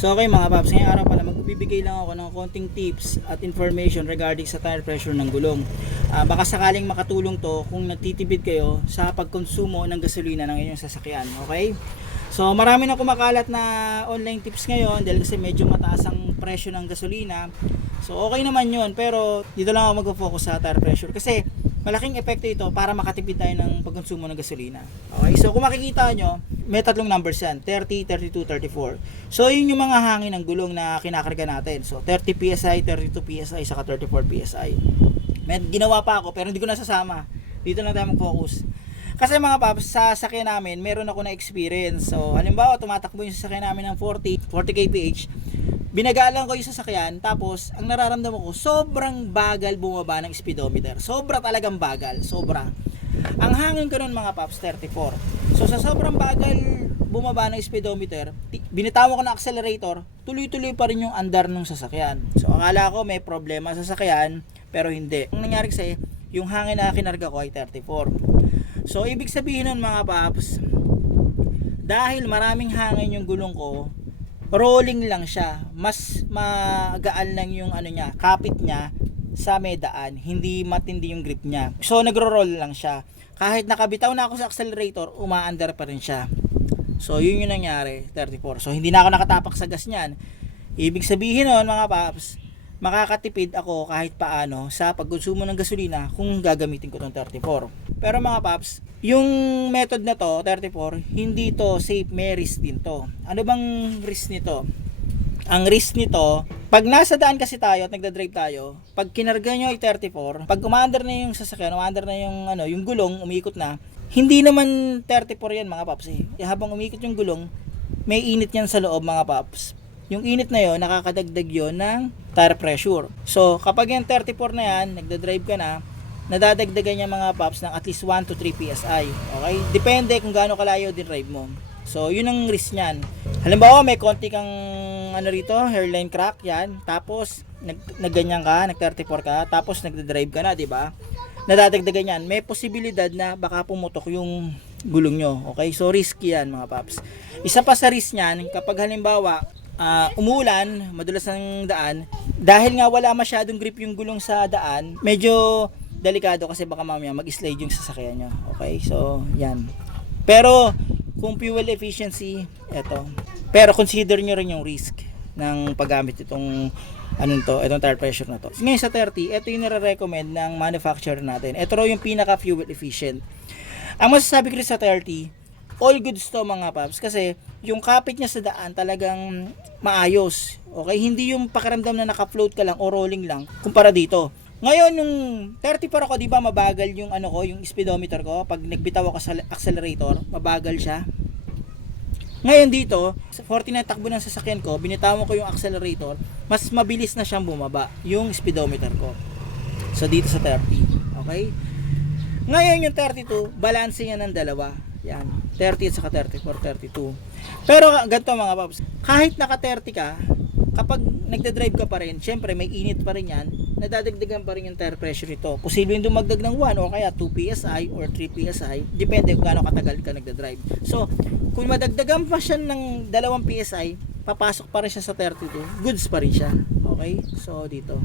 So okay mga paps, ngayong araw pala magbibigay lang ako ng konting tips at information regarding sa tire pressure ng gulong. Baka sakaling makatulong to kung nagtitipid kayo sa pagkonsumo ng gasolina ng inyong sasakyan. Okay? So marami na kumakalat na online tips ngayon dahil kasi medyo mataas ang presyo ng gasolina. So okay naman yun, pero dito lang ako mag-focus sa tire pressure kasi malaking epekto ito para makatipid tayo ng pagkonsumo ng gasolina. Okay, so kung makikita nyo, may tatlong numbers yan, 30, 32, 34. So yun yung mga hangin ng gulong na kinakarga natin. So 30 PSI, 32 PSI, saka 34 PSI. May ginawa pa ako pero hindi ko nasasama. Dito lang tayo mag-focus. Kasi mga paps, sa sasakyan namin, meron ako na experience. So halimbawa, tumatakbo yung sasakyan namin ng 40 kph. Binagalan ko yung sasakyan, tapos ang nararamdaman ko, sobrang bagal bumaba ng speedometer. Sobra talagang bagal, sobra. Ang hangin ko nun mga paps, 34. So sa sobrang bagal bumaba ng speedometer, binitawan ko ng accelerator, tuloy-tuloy pa rin yung andar ng sasakyan. So akala ko may problema sa sasakyan, pero hindi. Ang nangyari kasi, yung hangin na kinarga ko ay 34. So ibig sabihin nun mga paps, dahil maraming hangin yung gulong ko, rolling lang siya, mas magaan lang yung ano niya, kapit niya sa may daan, hindi matindi yung grip niya. So nagro-roll lang siya. Kahit nakabitaw na ako sa accelerator, umaandar pa rin siya. So yun yung nangyari, 34. So hindi na ako nakatapak sa gas niyan. Ibig sabihin nun mga paps, makakatipid ako kahit paano sa pagkonsumo ng gasolina kung gagamitin ko tong 34. Pero mga paps, yung method na to, 34, hindi to safe, may risk din to. Ano bang risk nito? Ang risk nito, pag nasa daan kasi tayo at nagda-drive tayo, pag kinarga nyo ay 34, pag umaandar na yung sasakyan, umaandar na yung gulong, umiikot na, hindi naman 34 yan mga paps eh. Habang umiikot yung gulong, may init yan sa loob mga paps. Yung init na yon, nakakadagdag yon ng tire pressure. So kapag yung 34 na yan, nagda-drive ka na, nadadagdagan niya mga paps ng at least 1 to 3 PSI. Okay? Depende kung gaano kalayo din drive mo. So yun ang risk niyan. Halimbawa may konti kang rito, hairline crack yan, tapos nagganyan ka, nag-34 ka, tapos nagda-drive ka na, di ba? Nadadagdagan yan. May posibilidad na baka pumutok yung gulong nyo. Okay? So risky yan mga paps. Isa pa sa risk niyan, kapag halimbawa umuulan, madulas ng daan, dahil nga wala masyadong grip yung gulong sa daan, medyo delikado kasi baka mamaya mag-slide yung sasakyan nyo. Okay, so yan. Pero kung fuel efficiency, eto. Pero consider nyo rin yung risk ng paggamit itong itong tire pressure na to. Ngayon sa 30, ito yung nire-recommend ng manufacturer natin. Ito raw yung pinaka fuel efficient. Ang masasabi ko rin sa 30, all goods to mga paps, kasi yung kapit niya sa daan talagang maayos. Okay, hindi yung pakiramdam na naka-float ka lang o rolling lang kumpara dito. Ngayon yung 30 para ko, di ba mabagal yung yung speedometer ko pag nagbitaw ako sa accelerator, mabagal siya. Ngayon dito, sa 49 takbo ng sasakyan ko, binitawan ko yung accelerator, mas mabilis na siyang bumaba yung speedometer ko. So dito sa 30, okay? Ngayon yung 32, balanse niya ng dalawa. Yan, 30 at saka 34, 32. Pero ganito mga paps, kahit naka 30 ka, kapag nagda-drive ka pa rin, syempre may init pa rin yan, nadadagdagan pa rin yung tire pressure nito. Posibleng dumagdag ng 1 o kaya 2 PSI or 3 PSI, depende kung gaano katagal ka nagda-drive. So, kung madagdagan pa siya ng 2 PSI, papasok pa rin siya sa 32, goods pa rin siya. Okay? So, dito.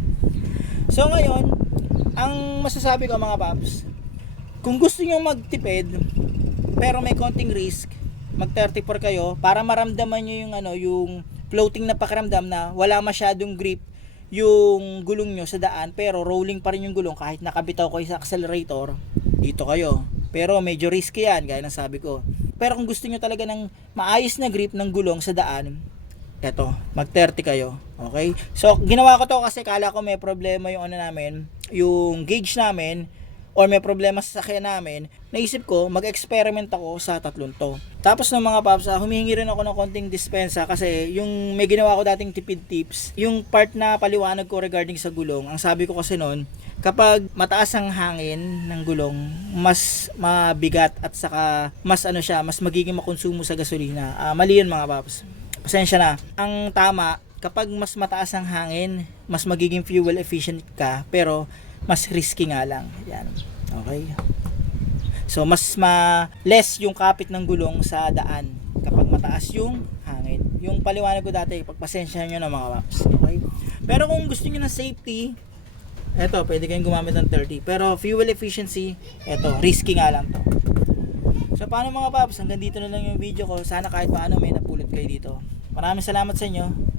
So, ngayon, ang masasabi ko mga paps, kung gusto nyo magtipid, pero may konting risk, mag 34 kayo para maramdaman nyo yung floating na pakiramdam na wala masyadong grip yung gulong nyo sa daan, pero rolling pa rin yung gulong kahit nakabitaw kayo sa accelerator, dito kayo. Pero medyo risky yan, gaya ng sabi ko. Pero kung gusto nyo talaga ng maayos na grip ng gulong sa daan, eto, mag 30 kayo. Okay? So ginawa ko to kasi kala ko may problema yung namin, yung gauge namin, or may problema sa sasakyan namin. Naisip ko, mag-experiment ako sa tatlong to. Tapos ng mga paps, humihingi rin ako ng konting dispensa kasi yung may ginawa ko dating tipid tips, yung part na paliwanag ko regarding sa gulong, ang sabi ko kasi noon, kapag mataas ang hangin ng gulong, mas mabigat at saka mas mas magiging makonsumo sa gasolina. Mali yun mga paps. Pasensya na. Ang tama, kapag mas mataas ang hangin, mas magiging fuel efficient ka, pero mas risky nga lang. Yan. Okay? So mas less yung kapit ng gulong sa daan kapag mataas yung hangin. yung paliwanag ko dati, pagpasensyahan nyo na mga paps. Okay? Pero kung gusto nyo ng safety, eto, pwede kayong gumamit ng 30. Pero fuel efficiency, eto, risky nga lang to. So paano mga paps, hanggang dito na lang yung video ko. Sana kahit paano may napulot kayo dito. Maraming salamat sa inyo.